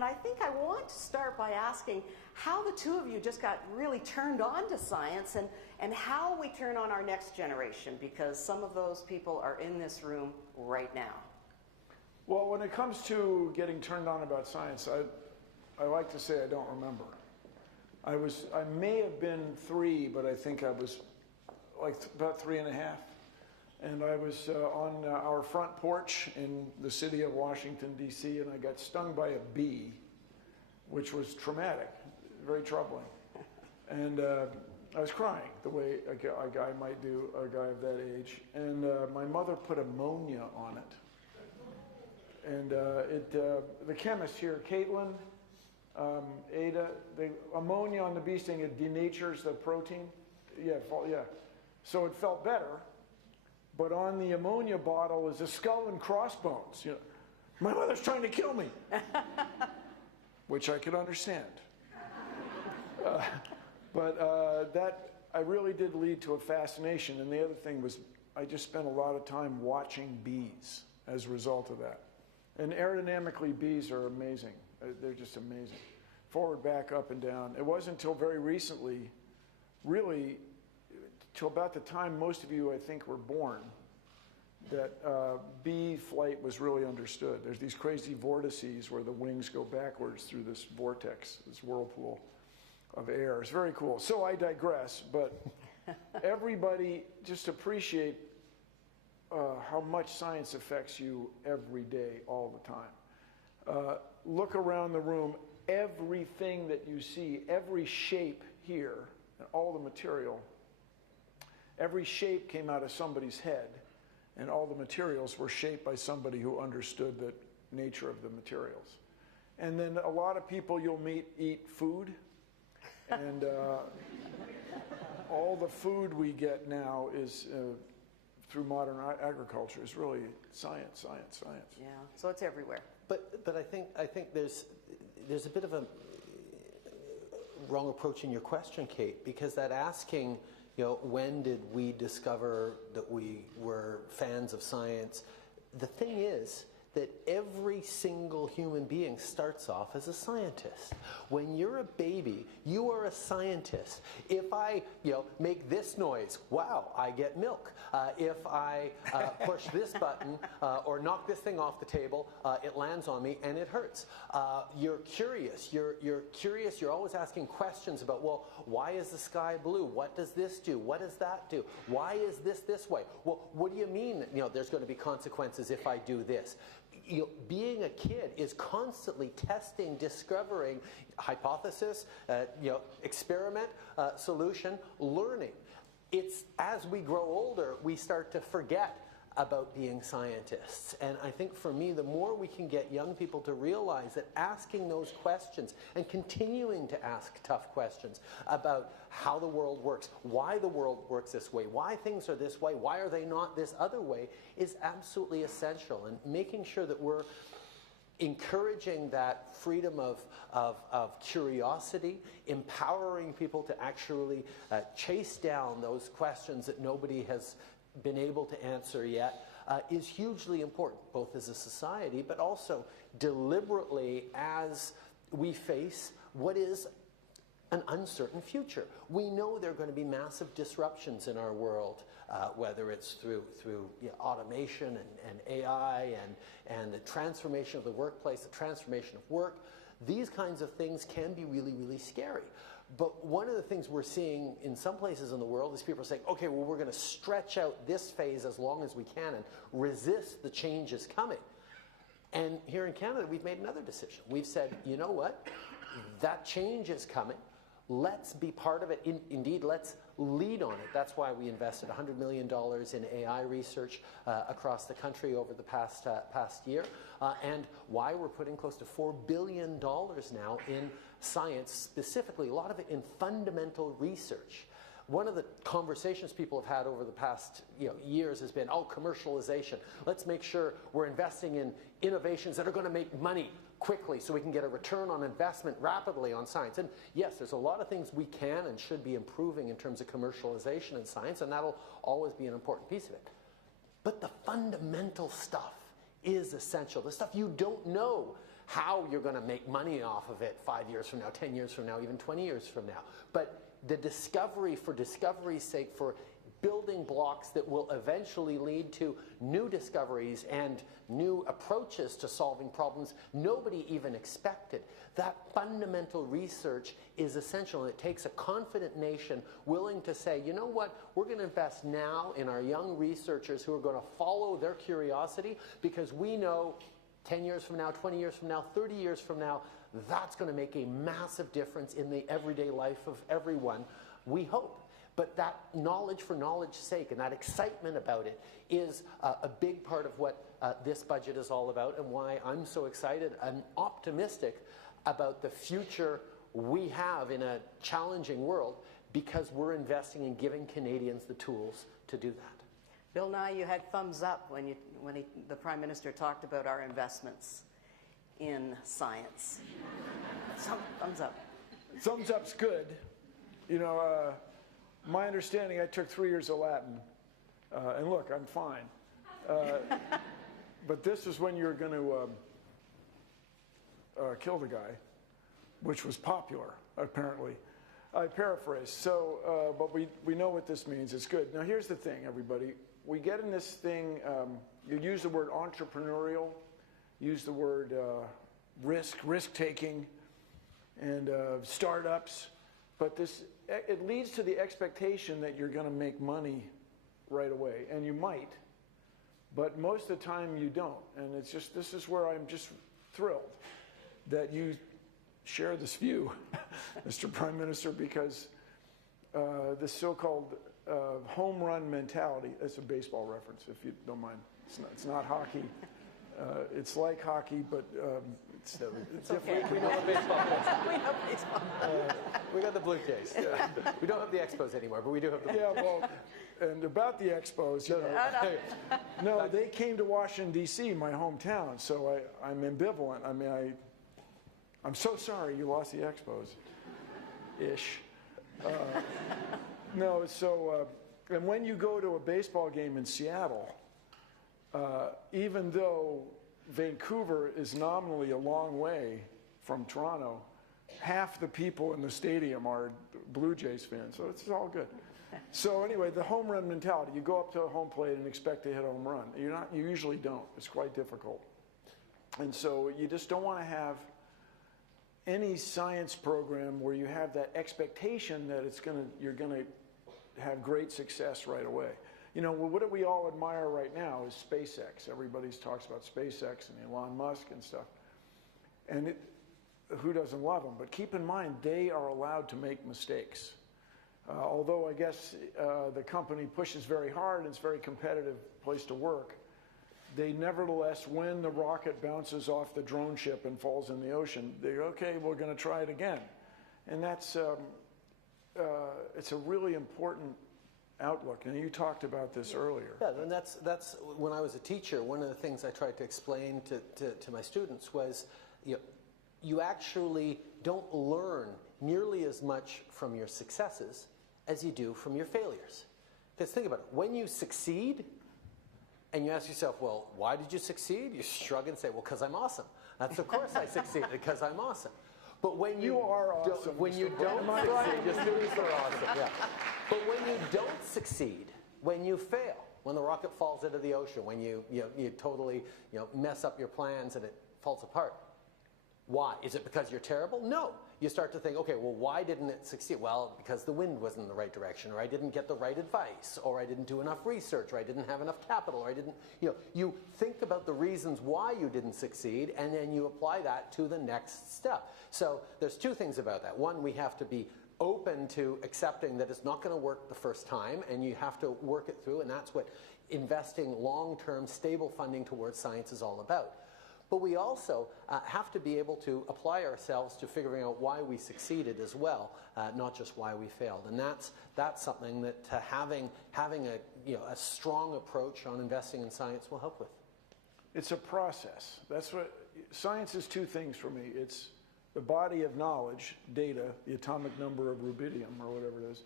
And I think I want to start by asking how the two of you just got really turned on to science, and how we turn on our next generation, because some of those people are in this room right now. Well, when it comes to getting turned on about science, I like to say I don't remember. I may have been 3, but I think I was like about 3.5. And I was on our front porch in the city of Washington, D.C., and I got stung by a bee, which was traumatic, very troubling. And I was crying the way a guy might do, a guy of that age. And my mother put ammonia on it. And the chemist here, Caitlin, Ada, the ammonia on the bee sting, it denatures the protein. Yeah. So it felt better. But on the ammonia bottle is a skull and crossbones. You know, my mother's trying to kill me, which I could understand. But that I really did lead to a fascination. And the other thing was I just spent a lot of time watching bees as a result of that. And aerodynamically, bees are amazing. They're just amazing. Forward, back, up, and down. It wasn't until very recently, really, till about the time most of you, I think, were born, that bee flight was really understood. There's these crazy vortices where the wings go backwards through this vortex, this whirlpool of air. It's very cool. So I digress, but everybody just appreciate how much science affects you every day, all the time. Look around the room. Everything that you see, every shape here, and all the material, every shape came out of somebody's head, and all the materials were shaped by somebody who understood the nature of the materials. And then a lot of people you'll meet eat food, and all the food we get now is through modern agriculture is really science, science, science. Yeah, so it's everywhere. But I think there's a bit of a wrong approach in your question, Kate, because that asking, you know, when did we discover that we were fans of science? The thing is that every single human being starts off as a scientist. When you're a baby, you are a scientist. If I, make this noise, wow, I get milk. If I push this button or knock this thing off the table, it lands on me and it hurts. You're curious. You're curious. You're always asking questions about, well, why is the sky blue? What does this do? What does that do? Why is this way? Well, what do you mean? There's going to be consequences if I do this. Being a kid is constantly testing, discovering, hypothesis, experiment, solution, learning. It's as we grow older, we start to forget about being scientists. And I think for me, the more we can get young people to realize that asking those questions and continuing to ask tough questions about how the world works, why the world works this way, why things are this way, why are they not this other way, is absolutely essential. And making sure that we're encouraging that freedom of curiosity, empowering people to actually chase down those questions that nobody has been able to answer yet, is hugely important, both as a society, but also deliberately as we face what is an uncertain future. We know there are going to be massive disruptions in our world, whether it's through automation and AI and the transformation of the workplace, the transformation of work. These kinds of things can be really, really scary. But one of the things we're seeing in some places in the world is people are saying, okay, well, we're going to stretch out this phase as long as we can and resist the changes coming. And here in Canada, we've made another decision. We've said, you know what? That change is coming. Let's be part of it. Indeed, let's lead on it. That's why we invested $100 million in AI research across the country over the past year, and why we're putting close to $4 billion now in science, specifically, a lot of it in fundamental research. One of the conversations people have had over the past years has been, oh, commercialization. Let's make sure we're investing in innovations that are going to make money quickly so we can get a return on investment rapidly on science. And yes, there's a lot of things we can and should be improving in terms of commercialization in science, and that'll always be an important piece of it. But the fundamental stuff is essential. The stuff you don't know how you're going to make money off of it 5 years from now, 10 years from now, even 20 years from now. But the discovery for discovery's sake, for building blocks that will eventually lead to new discoveries and new approaches to solving problems nobody even expected. That fundamental research is essential, and it takes a confident nation willing to say, you know what, we're going to invest now in our young researchers who are going to follow their curiosity, because we know 10 years from now, 20 years from now, 30 years from now, that's going to make a massive difference in the everyday life of everyone, we hope. But that knowledge for knowledge's sake and that excitement about it is a big part of what this budget is all about, and why I'm so excited and optimistic about the future we have in a challenging world, because we're investing in giving Canadians the tools to do that. Bill Nye, you had thumbs up when the Prime Minister talked about our investments in science. Thumbs up. Thumbs up's good. You know, my understanding, I took 3 years of Latin, and look, I'm fine. But this is when you're going to kill the guy, which was popular, apparently. I paraphrase. So, but we know what this means. It's good. Now, here's the thing, everybody. We get in this thing, you use the word entrepreneurial, use the word risk-taking, and startups. But it leads to the expectation that you're going to make money right away, and you might, but most of the time you don't. And it's just, this is where I'm just thrilled that you share this view, Mr. Prime Minister, because this so-called home run mentality, that's a baseball reference, if you don't mind. It's not hockey. It's like hockey, but it's different. Okay. We know what baseball is. We know baseball. We got the Blue Jays. Yeah. We don't have the Expos anymore, but we do have the Blue Jays. Yeah, well, and about the Expos, you know, no, they came to Washington, D.C., my hometown, so I'm ambivalent. I mean, I'm so sorry you lost the Expos-ish. No, so, and when you go to a baseball game in Seattle, even though Vancouver is nominally a long way from Toronto, half the people in the stadium are Blue Jays fans, so it's all good. So anyway, the home run mentality, you go up to a home plate and expect to hit a home run. You usually don't. It's quite difficult. And so you just don't want to have any science program where you have that expectation that you're going to have great success right away. You know, what do we all admire right now is SpaceX. Everybody talks about SpaceX and Elon Musk and stuff. And who doesn't love them? But keep in mind, they are allowed to make mistakes. Although I guess the company pushes very hard and it's a very competitive place to work, they nevertheless, when the rocket bounces off the drone ship and falls in the ocean, they go, okay, we're going to try it again. And that's, it's a really important outlook, and you talked about this earlier. Yeah, and that's when I was a teacher, one of the things I tried to explain to my students was, you actually don't learn nearly as much from your successes as you do from your failures. Because think about it, when you succeed, and you ask yourself, well, why did you succeed? You shrug and say, well, because I'm awesome. That's of course I succeeded, because I'm awesome. But when you are awesome, when you don't succeed, your students are awesome. Yeah. But when you don't succeed, when you fail, when the rocket falls into the ocean, when you totally mess up your plans and it falls apart, why? Is it because you're terrible? No. You start to think, okay, well, why didn't it succeed? Well, because the wind wasn't in the right direction, or I didn't get the right advice, or I didn't do enough research, or I didn't have enough capital, or I didn't, you think about the reasons why you didn't succeed, and then you apply that to the next step. So there's two things about that. One, we have to be open to accepting that it's not going to work the first time, and you have to work it through, and that's what investing long-term, stable funding towards science is all about. But we also have to be able to apply ourselves to figuring out why we succeeded as well, not just why we failed. And that's something that having a strong approach on investing in science will help with. It's a process. That's what science is. Two things for me. It's the body of knowledge, data, the atomic number of rubidium or whatever it is,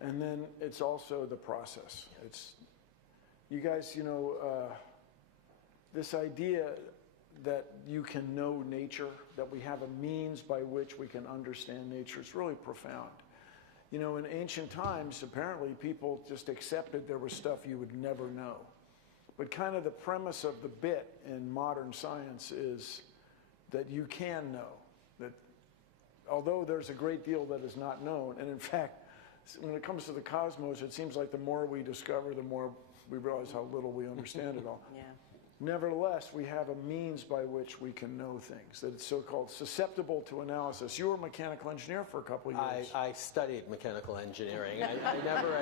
and then it's also the process. It's you guys, this idea that you can know nature, that we have a means by which we can understand nature. It's really profound. You know, in ancient times, apparently people just accepted there was stuff you would never know. But kind of the premise of the bit in modern science is that you can know, that although there's a great deal that is not known, and in fact, when it comes to the cosmos, it seems like the more we discover, the more we realize how little we understand it all. Yeah. Nevertheless, we have a means by which we can know things, that it's so-called susceptible to analysis. You were a mechanical engineer for a couple of years. I studied mechanical engineering. I never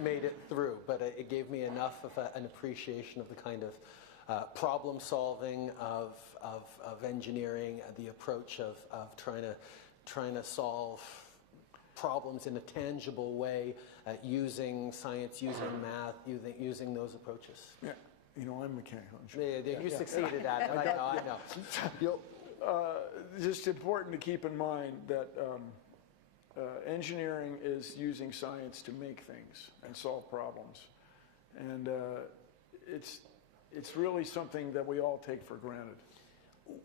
made it through, but it gave me enough of an appreciation of the kind of problem solving of engineering, the approach of trying to solve problems in a tangible way, using science, using math, using those approaches. Yeah. You know, I'm a mechanical engineer. Yeah, you succeeded at it. I know. Just important to keep in mind that engineering is using science to make things and solve problems. And it's really something that we all take for granted.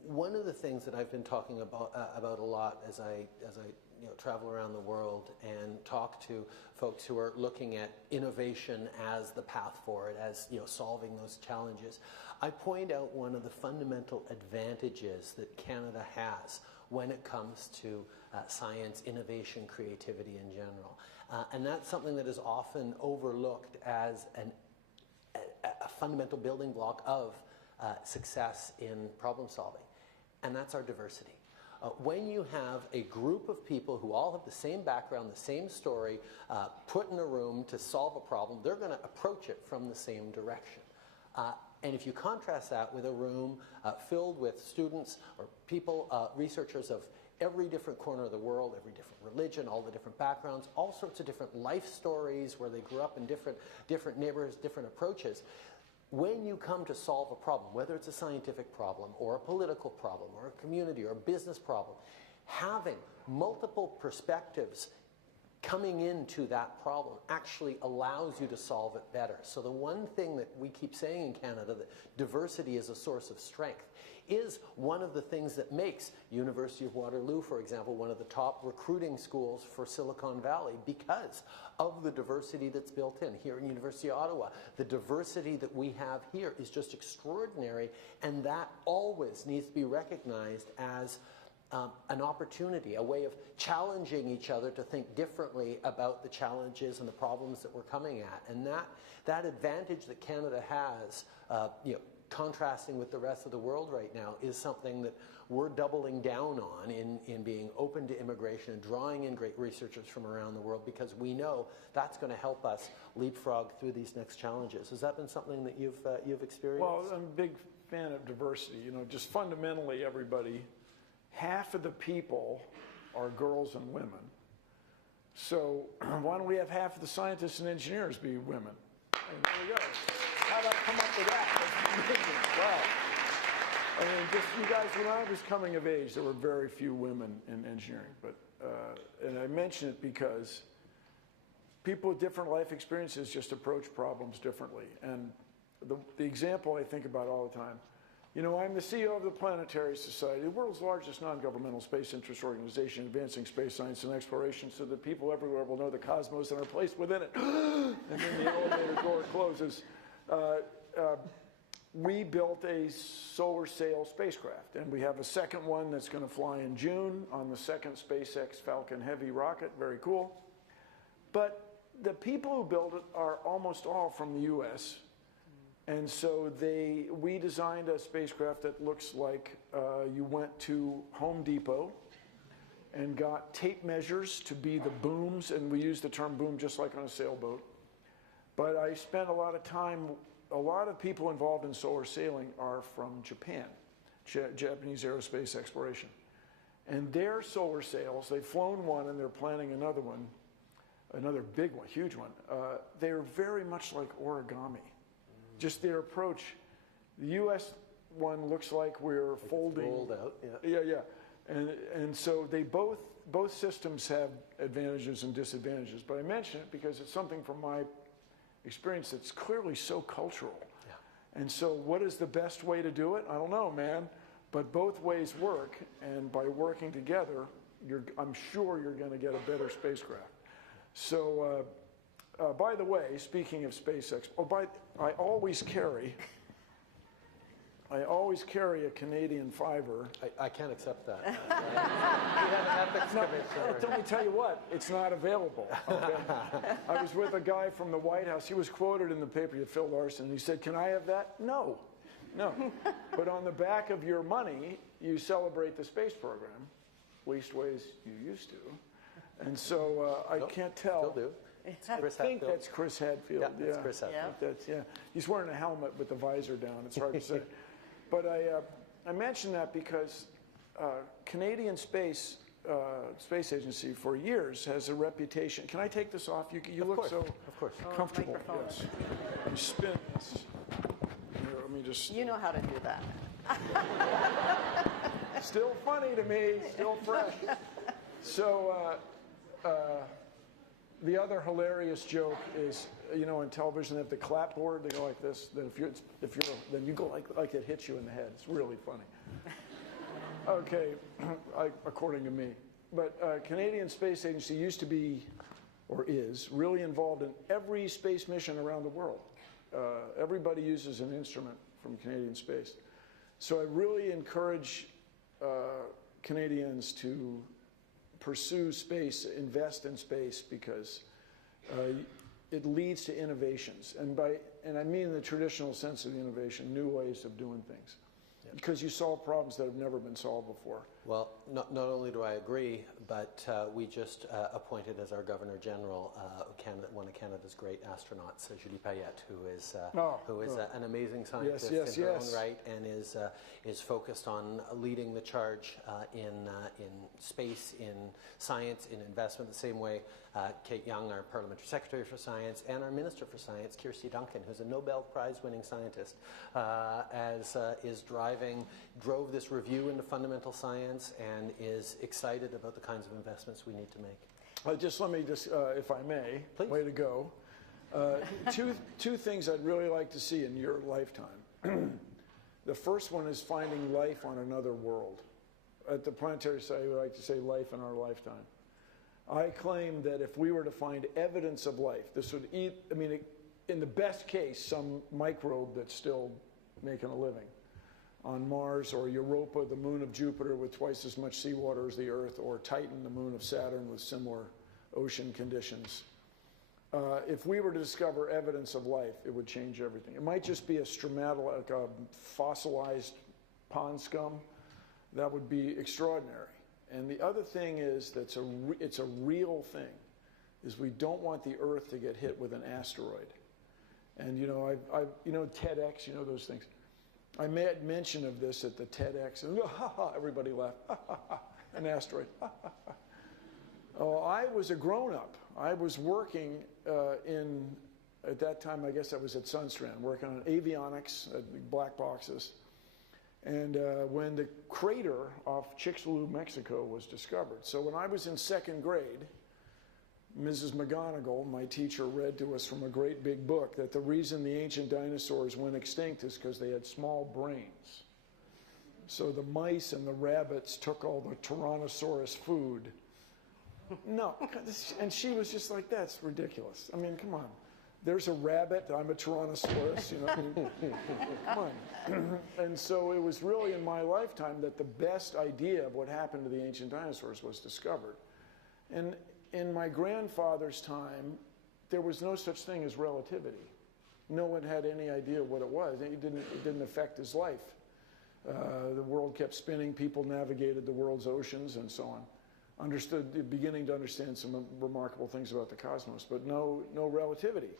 One of the things that I've been talking about a lot as I travel around the world and talk to folks who are looking at innovation as the path forward, as solving those challenges, I point out one of the fundamental advantages that Canada has when it comes to science, innovation, creativity in general. And that's something that is often overlooked as a fundamental building block of success in problem solving, and that's our diversity. When you have a group of people who all have the same background, the same story, put in a room to solve a problem, they're going to approach it from the same direction. And if you contrast that with a room filled with students or people, researchers of every different corner of the world, every different religion, all the different backgrounds, all sorts of different life stories where they grew up in different neighborhoods, different approaches, when you come to solve a problem, whether it's a scientific problem or a political problem or a community or a business problem, having multiple perspectives coming into that problem actually allows you to solve it better. So the one thing that we keep saying in Canada, that diversity is a source of strength, is one of the things that makes University of Waterloo, for example, one of the top recruiting schools for Silicon Valley, because of the diversity that's built in. Here in University of Ottawa, the diversity that we have here is just extraordinary, and that always needs to be recognized as an opportunity, a way of challenging each other to think differently about the challenges and the problems that we're coming at. And that advantage that Canada has, contrasting with the rest of the world right now, is something that we're doubling down on in being open to immigration and drawing in great researchers from around the world, because we know that's going to help us leapfrog through these next challenges. Has that been something that you've experienced? Well, I'm a big fan of diversity. Just fundamentally, everybody, half of the people are girls and women. So why don't we have half of the scientists and engineers be women? And there we go. How'd I come up with that? That's amazing. Wow. I mean, just you guys, when I was coming of age, there were very few women in engineering. But and I mention it because people with different life experiences just approach problems differently. And the example I think about all the time, I'm the CEO of the Planetary Society, the world's largest non-governmental space interest organization advancing space science and exploration so that people everywhere will know the cosmos and are placed within it. And then the elevator door closes. We built a solar sail spacecraft, and we have a second one that's going to fly in June on the second SpaceX Falcon Heavy rocket. Very cool. But the people who built it are almost all from the U.S., and so we designed a spacecraft that looks like you went to Home Depot and got tape measures to be the booms, and we use the term boom just like on a sailboat. But I spent a lot of time, a lot of people involved in solar sailing are from Japan, Japanese aerospace exploration. And their solar sails, they've flown one and they're planning another one, another big one, huge one. They're very much like origami. Just their approach. The U.S. one looks like we're folding. Rolled out, yeah. Yeah. And so they both systems have advantages and disadvantages. But I mention it because it's something from my experience that's clearly so cultural. Yeah. And so what is the best way to do it? I don't know, man. But both ways work, and by working together, I'm sure you're going to get a better spacecraft. So, by the way, speaking of SpaceX, I always carry a Canadian fiver. I can't accept that. We have an ethics commissioner. Let me tell you what, it's not available. Okay? I was with a guy from the White House. He was quoted in the paper, Phil Larson. He said, "Can I have that?" No. But on the back of your money, you celebrate the space program, least ways you used to. And so I can't tell. Still do. I think that's Chris Hadfield. Yeah, that's Chris Hadfield. Yeah. He's wearing a helmet with the visor down. It's hard to say. But I mention that because Canadian Space Agency for years has a reputation. Can I take this off? You look so comfortable. Yes. You spin this. Here, let me just. You know how to do that. Still funny to me. Still fresh. So the other hilarious joke is, on television they have the clapboard. They go like this. Then then you go like it hits you in the head. It's really funny. Okay, according to me. But Canadian Space Agency used to be, or is, really involved in every space mission around the world. Everybody uses an instrument from Canadian Space. So I really encourage Canadians to pursue space, invest in space, because it leads to innovations. And I mean in the traditional sense of the innovation, new ways of doing things. Yeah. Because you solve problems that have never been solved before. Well, not only do I agree, but we just appointed as our Governor General one of Canada's great astronauts, Julie Payette, who is an amazing scientist in her own right, and is focused on leading the charge in space, in science, in investment. The same way Kate Young, our Parliamentary Secretary for Science, and our Minister for Science, Kirsty Duncan, who's a Nobel Prize-winning scientist, drove this review into fundamental science and is excited about the kinds of investments we need to make. Let me if I may, please. Way to go. Two things I'd really like to see in your lifetime. The first one is finding life on another world. At the Planetary Society, we like to say life in our lifetime. I claim that if we were to find evidence of life, this would in the best case, some microbe that's still making a living on Mars, or Europa, the moon of Jupiter with twice as much seawater as the Earth, or Titan, the moon of Saturn with similar ocean conditions. If we were to discover evidence of life, it would change everything. It might just be a stromatolite, like a fossilized pond scum. That would be extraordinary. And the other thing is it's a real thing, is we don't want the Earth to get hit with an asteroid. And TEDx, those things. I made mention of this at the TEDx, and everybody laughed. An asteroid. Oh, I was a grown-up. I was working at that time, I guess I was at Sunstrand, working on avionics, black boxes. And when the crater off Chicxulub, Mexico was discovered. So when I was in second grade, Mrs. McGonigal, my teacher, read to us from a great big book that the reason the ancient dinosaurs went extinct is because they had small brains. So the mice and the rabbits took all the Tyrannosaurus food. No, and she was just like, that's ridiculous. I mean, come on. There's a rabbit, I'm a Tyrannosaurus, come on. And so it was really in my lifetime that the best idea of what happened to the ancient dinosaurs was discovered. And in my grandfather's time, there was no such thing as relativity. No one had any idea what it was. It didn't affect his life. The world kept spinning. People navigated the world's oceans and so on. Beginning to understand some remarkable things about the cosmos, but no relativity.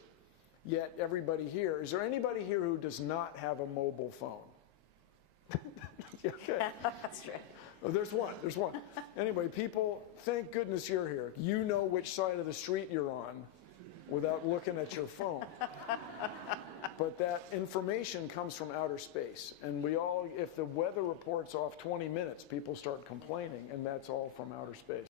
Yet everybody here, is there anybody here who does not have a mobile phone? Okay. That's right. Oh, there's one. Anyway, people, thank goodness you're here. You know which side of the street you're on without looking at your phone. But that information comes from outer space. And if the weather report's off 20 minutes, people start complaining, and that's all from outer space.